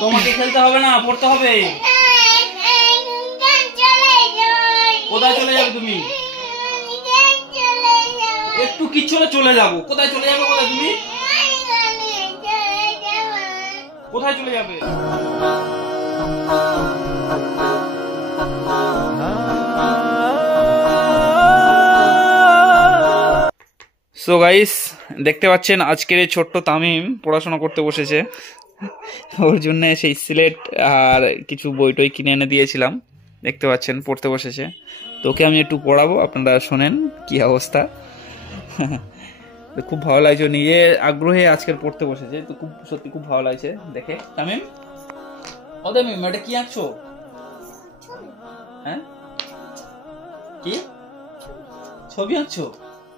তোমাকে খেলতে হবে না, পড়তে হবে। কোথায় চলে যাবে তুমি? একটু কিচ্ছু হলে চলে যাবো। কোথায় চলে যাবে? কোথায় তুমি কোথায় চলে যাবে? সো গাইস, দেখতে পাচ্ছেন আজকের এই ছোট্ট তামিম পড়াশোনা করতে বসেছে। ওর জন্য সেই সিলেট আর কিছু বই টই কিনে এনে দিয়েছিলাম। দেখতে পাচ্ছেন পড়তে বসেছে। তোকে আমি একটু পড়াবো, আপনারা শোনেন কি অবস্থা। খুব ভালো লাগছে, নিজে আগ্রহে আজকের পড়তে বসেছে, তো খুব সত্যি খুব ভালো লাগছে দেখে। তামিম, ও তামিম, এটা কি আঁকছো? হ্যাঁ, কি ছবি আঁকছো?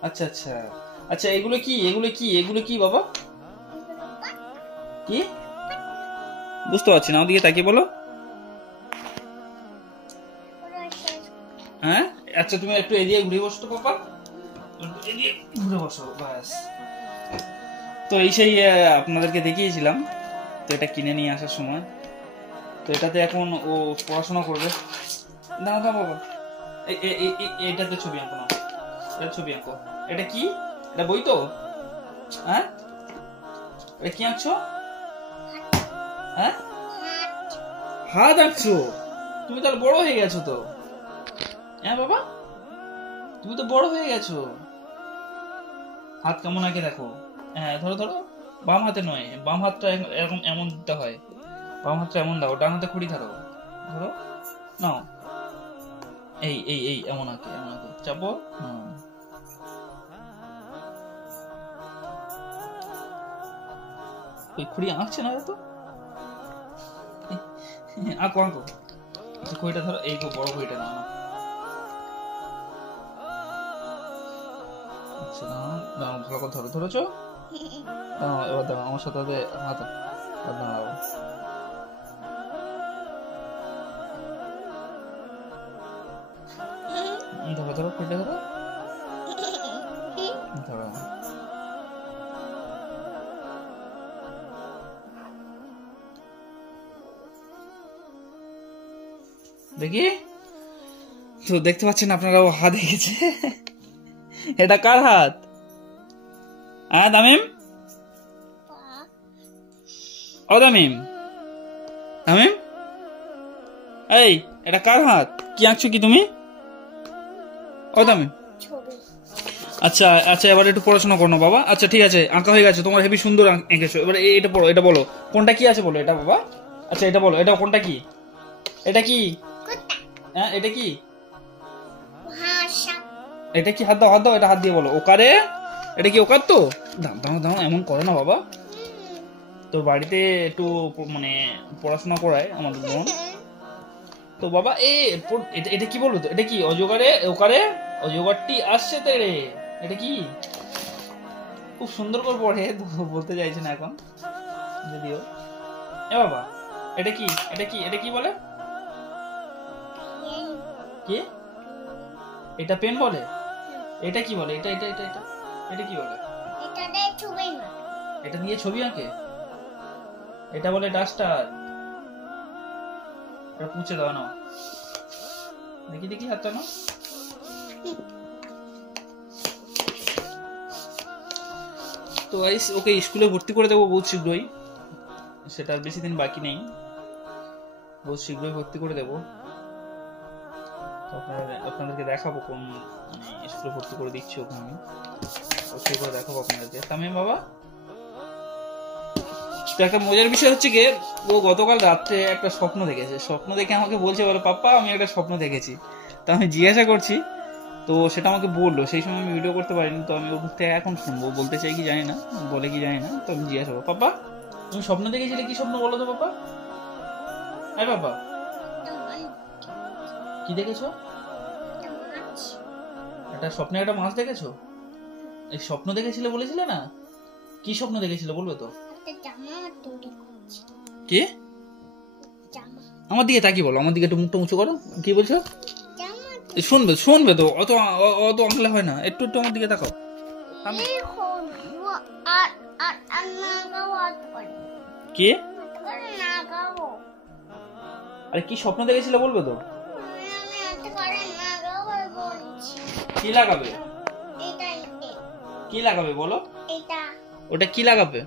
আচ্ছা আচ্ছা আচ্ছা, এগুলো কি এগুলো কি এগুলো কি বাবা? কি বুঝতে পারছি না, ওদিকে তাকিয়ে বলো। হ্যাঁ আচ্ছা, তুমি একটু এদিকে ঘুরে বসো তো পাপা, এদিকে ঘুরে বসো ব্যাস। তো এই সেই আপনাদেরকে দেখিয়েছিলাম, তো এটা কিনে নিয়ে আসার সময়। তো এটাতে এখন ও পড়াশোনা করবে। দাও দাও বাবা, এইটাতে ছবি আঁকো না, এটা ছবি আঁকো। এটা কি? এটা বই তো? হ্যাঁ, এটা কি আঁকছো? হ্যাঁ, হাত আঁকছো? তুমি তাহলে বড় হয়ে গেছো তো। হ্যাঁ বাবা, তুমি তো বড় হয়ে গেছো। হাত কেমন আঁকে দেখো। হ্যাঁ ধরো ধরো, বাম হাতে নয়, বাম হাতটা এরকম এমন দিতে হয়। বাম হাতটা এমন দাও, ডান হাতে খড়ি ধরো, ধরো নাও। এই এই এই এমন আঁকে, এমন আঁকে, চাপো। ওই খড়ি আঁকছে না তো, আঁকো আঁকো। খড়িটা ধরো, এই বড় খড়িটা নাও। আচ্ছা দাও, ভালো করে ধরো, ধরেছো? এবার দাও আমার সাথে হাত দাঁড়াবো। ধরো ধরো, খড়িটা ধরো, ধরো। দেখি তো, দেখতে পাচ্ছেন আপনারা, ও হাত দেখেছে। এটা কার হাত? হ্যাঁ তামিম, ও তামিম, তামিম, এই এটা কার হাত? কি আঁকছো কি তুমি? ও তামিম, আচ্ছা আচ্ছা, এবার একটু পড়াশোনা করো বাবা। আচ্ছা ঠিক আছে, আঁকা হয়ে গেছে তোমার, হেবি সুন্দর এঁকেছো। এবার এটা পড়ো, এটা বলো কোনটা কি আছে বলো, এটা বাবা। আচ্ছা এটা বলো, এটা কোনটা কি? এটা কি? হ্যাঁ এটা কি? এটা কি? হাত দাও, হাত দাও, এটা হাত দিয়ে বলো। ওকারে? এটা কি ওকার? তো দাও দাও দাও, এমন করো না বাবা। তো বাড়িতে একটু মানে পড়াশোনা করায় আমাদের বোন। তো বাবা এটা কি বলবো তো? এটা কি? অজগারে ওকারে অজগারটি আসছে তেরে। এটা কি? খুব সুন্দর করে পড়ে, বলতে চাইছে না এখন যদিও। এ বাবা, এটা কি? এটা কি? এটা কি বলে? কি? এটা পেন বলে? এটা কি বলে? এটা এটা এটা এটা এটা কি বলে? এটা দিয়ে ছবি আঁকে? এটা বলে ডাস্টার। এটা পুঁছে দাও না, দেখি দেখি হাতটা না। তো ওকে স্কুলে ভর্তি করে দেবো বহুত শীঘ্রই, সেটা আর বেশি দিন বাকি নেই, বহুত শীঘ্রই ভর্তি করে দেবো। আপনাদেরকে দেখাবো কোন স্কুলে ভর্তি করে দিচ্ছি ওকে আমি, সেই করে দেখাবো আপনাদেরকে। তামিম বাবা, তো একটা মজার বিষয় হচ্ছে কি, ও গতকাল রাত্রে একটা স্বপ্ন দেখেছে। স্বপ্ন দেখে আমাকে বলছে, বলে পাপ্পা আমি একটা স্বপ্ন দেখেছি। তো আমি জিজ্ঞাসা করছি, তো সেটা আমাকে বললো। সেই সময় আমি ভিডিও করতে পারিনি, তো আমি ওর থেকে এখন শুনবো, বলতে চাই কি জানি না, বলে কি জানি না। তো আমি জিজ্ঞাসা করবো, পাপ্পা তুমি স্বপ্ন দেখেছিলে, কি স্বপ্ন বলো তো পাপ্পা? হ্যাঁ পাপ্পা, কি দেখেছো? একটা স্বপ্নে একটা মাছ দেখেছো? এই স্বপ্ন দেখেছিলে বলেছিলে না, কি স্বপ্ন দেখেছিলে বলবে তো? কি? আমার দিকে তাকিয়ে বলো, আমার দিকে একটু মুখটা উঁচু করো। কি বলছো? শুনবে শুনবে তো, অত অত আঁকলে হয় না, একটু একটু আমার দিকে তাকাও। কি? আরে কি স্বপ্ন দেখেছিলে বলবে তো? কি লাগাবে? কি লাগাবে বলো? ওটা কি লাগাবে?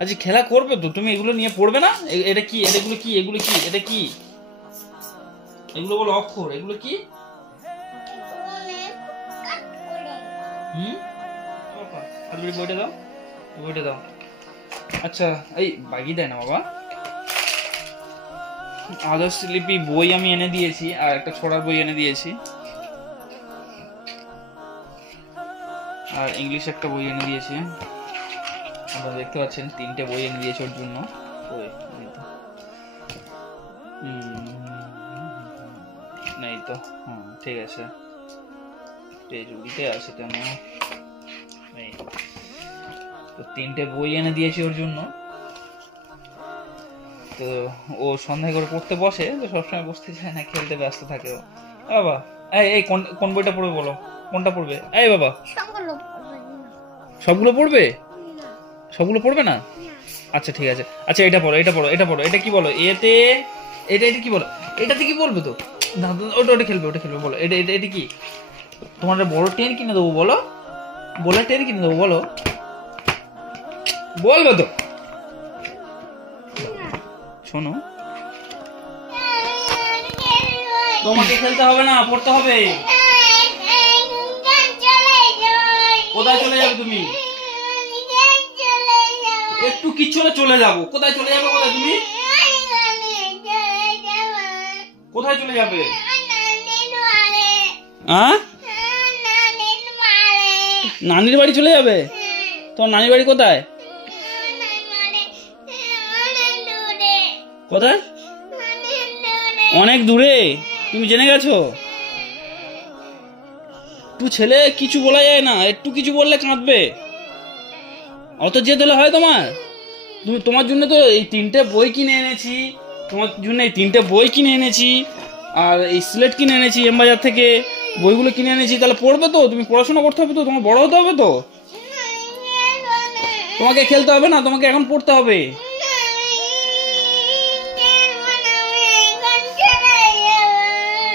আচ্ছা খেলা করবে তো, তুমি এগুলো নিয়ে পড়বে না? এটা কি? এগুলো কি? এগুলো কি? এটা কি? এগুলো বলো অক্ষর, এগুলো কি? বইটা দাও, বইটা দাও। আচ্ছা এই বাগি দেয় না বাবা। আদর্শ লিপি বই আমি এনে দিয়েছি, আর একটা ছড়ার বই এনে দিয়েছি, আর ইংলিশ একটা বই এনে দিয়েছি। আপনারা দেখতে পাচ্ছেন 3টে বই এনে দিয়েছে ওর জন্য। নেই তো, হ্যাঁ ঠিক আছে, পেজ উল্টে আছে কেন? তো 3টে বই এনে দিয়েছি ওর জন্য। তো ও সন্ধ্যায় করে পড়তে বসে, তো সবসময় বসতে চায় না, খেলতে ব্যস্ত থাকে। বাবা এই কোন বইটা পড়বে বলো? কোনটা পড়বে? এই বাবা সবগুলো পড়বে? সবগুলো পড়বে না? আচ্ছা ঠিক আছে। আচ্ছা এটা পড়ো, এটা পড়ো, এটা পড়ো। এটা কি বলো? এতে এটা কি বলো? এটাতে কি বলবে তো? ওটা খেলবে, ওটা খেলবে বলো। এটা কি? তোমার বড় টেন কিনে দেবো বলো? বলে টেন কিনে দেবো বলো? বলবে তো? শোনো, তোমাকে খেলতে হবে না, পড়তে হবে। কোথায় চলে যাবে তুমি? একটু কিচ্ছু হলে চলে যাবো। কোথায় চলে যাবে? কোথায় তুমি? কোথায় চলে যাবে? নানির বাড়ি চলে যাবে? তোমার নানির বাড়ি কোথায়? কোথায়? অনেক দূরে? তুমি জেনে গেছো? একটু ছেলে কিছু বলা যায় না, একটু কিছু বললে কাঁদবে। অত জেদ হলে হয় তোমার? তোমার জন্য তো এই 3টে বই কিনে এনেছি, তোমার জন্য এই 3টে বই কিনে এনেছি, আর এই স্লেট কিনে এনেছি এমবাজার থেকে। বইগুলো কিনে এনেছি, তাহলে পড়বে তো? তুমি পড়াশোনা করতে হবে তো, তোমার বড় হতে হবে তো। তোমাকে খেলতে হবে না, তোমাকে এখন পড়তে হবে।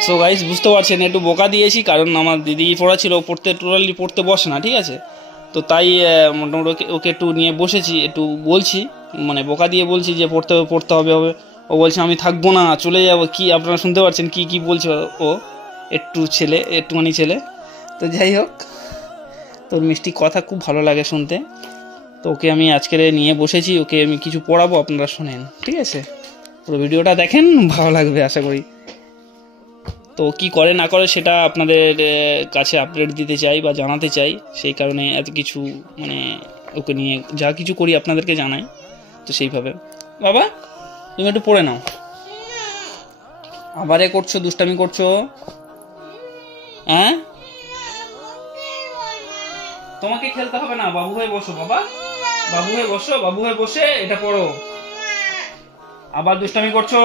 সো গাইস বুঝতে পারছেন, একটু বোকা দিয়েছি, কারণ আমার দিদি পড়া ছিল, টোটালি পড়তে বসে না, ঠিক আছে? তো তাই মোটামুটি ওকে একটু নিয়ে বসেছি, একটু বলছি, মানে বোকা দিয়ে বলছি যে পড়তে হবে। ও বলছে আমি থাকবো না, চলে যাবো। কি আপনারা শুনতে পাচ্ছেন কি বলছে ও? একটুখানি ছেলে। তো যাই হোক, তোর মিষ্টি কথা খুব ভালো লাগে শুনতে। তো ওকে আমি আজকের নিয়ে বসেছি, ওকে আমি কিছু পড়াবো, আপনারা শোনেন, ঠিক আছে? পুরো ভিডিওটা দেখেন, ভালো লাগবে আশা করি। তো কি করে না করে সেটা আপনাদের কাছে আপডেট দিতে চাই বা জানাতে চাই, সেই কারণে এত কিছু মানে ওকে নিয়ে যা কিছু করি আপনাদেরকে জানাই। তো সেইভাবে বাবা তুমি একটু পড়ে নাও। আবারে করছো, দুষ্টামি করছো? হ্যাঁ, তোমাকে খেলতে হবে না, বাবু হয়ে বসো বাবা, বাবু হয়ে বসো, বাবু হয়ে বসে এটা পড়ো। আবার দুষ্টামি করছো,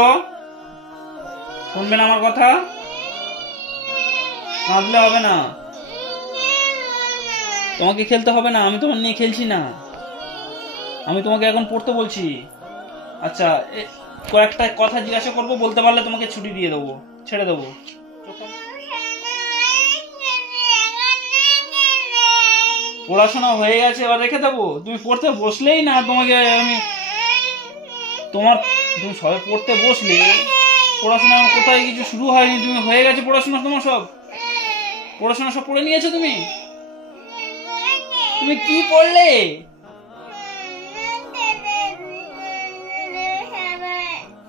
শুনবে না আমার কথা? কাঁদলে হবে না, তোমাকে খেলতে হবে না, আমি তোমার নিয়ে খেলছি না, আমি তোমাকে এখন পড়তে বলছি। আচ্ছা কয়েকটা কথা জিজ্ঞাসা করবো, বলতে পারলে তোমাকে ছুটি দিয়ে দেবো, ছেড়ে দেবো। পড়াশোনা হয়ে গেছে, এবার রেখে দেবো? তুমি পড়তে বসলেই না তোমাকে আমি তুমি সবাই পড়তে বসলে, পড়াশোনা কোথায় কিছু শুরু হয়নি, তুমি হয়ে গেছে পড়াশোনা, তোমার সব পড়াশোনা সব পড়ে নিয়েছো তুমি? তুমি কি পড়লে?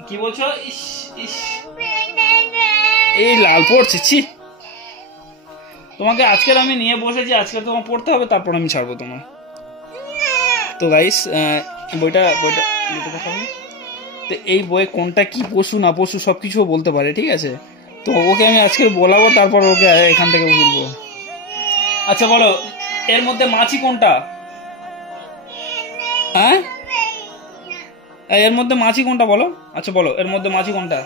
কি বলছো? ইস ইস এই লাল পড়ছে, ছি। তোমাকে আজকের আমি নিয়ে বসেছি, আজকে তোমার পড়তে হবে, তারপর আমি ছাড়বো তোমার। তো গাইস বইটা দেখাবো। তো এই বই কোনটা কি পশু না পশু সবকিছু বলতে পারে, ঠিক আছে? তো ওকে আমি আজকে বলাবো, তারপর ওকে এখান থেকে বলবো। আচ্ছা বলো, এর মধ্যে মাছি কোনটা? হ্যাঁ, এর মধ্যে মাছি কোনটা বলো? আচ্ছা বলো, এর মধ্যে মাছি কোনটা?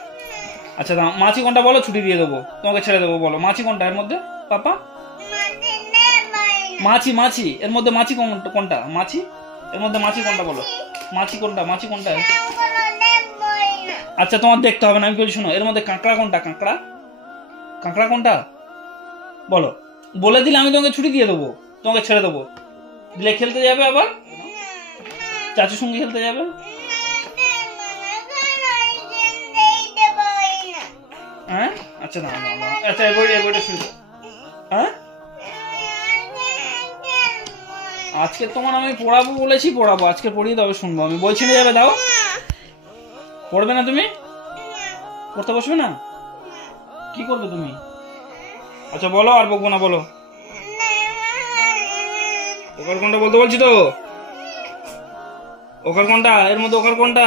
আচ্ছা মাছি কোনটা বলো, ছুটি দিয়ে দেবো, তোমাকে ছেড়ে দেবো। বলো মাছি কোনটা এর মধ্যে? পাপা মাছি মাছি এর মধ্যে মাছি কোনটা মাছি এর মধ্যে মাছি কোনটা বলো মাছি কোনটা আচ্ছা তোমার দেখতে হবে না আমি বলছি শোনো এর মধ্যে কাঁকড়া কোনটা বলো বলে দিলে আমি তোমাকে ছুটি দিয়ে দেবো তোমাকে ছেড়ে দেবো দিলে খেলতে যাবে আবার চাচুর সঙ্গে খেলতে যাবে হ্যাঁ আচ্ছা না আচ্ছা এই বইটা শুরু হ্যাঁ আজকে তোমার আমি পড়াবো বলেছি পড়াবো আজকে পড়িয়ে তবে শুনবো আমি বই ছিঁড়ে যাবে দাও পড়বে না তুমি পড়তে বসবে না কি করবে তুমি আচ্ছা বলো আর বকবো না বলো ওকার কোনটা বলতে বলছি তো ওকার কোনটা এর মধ্যে ওকার কোনটা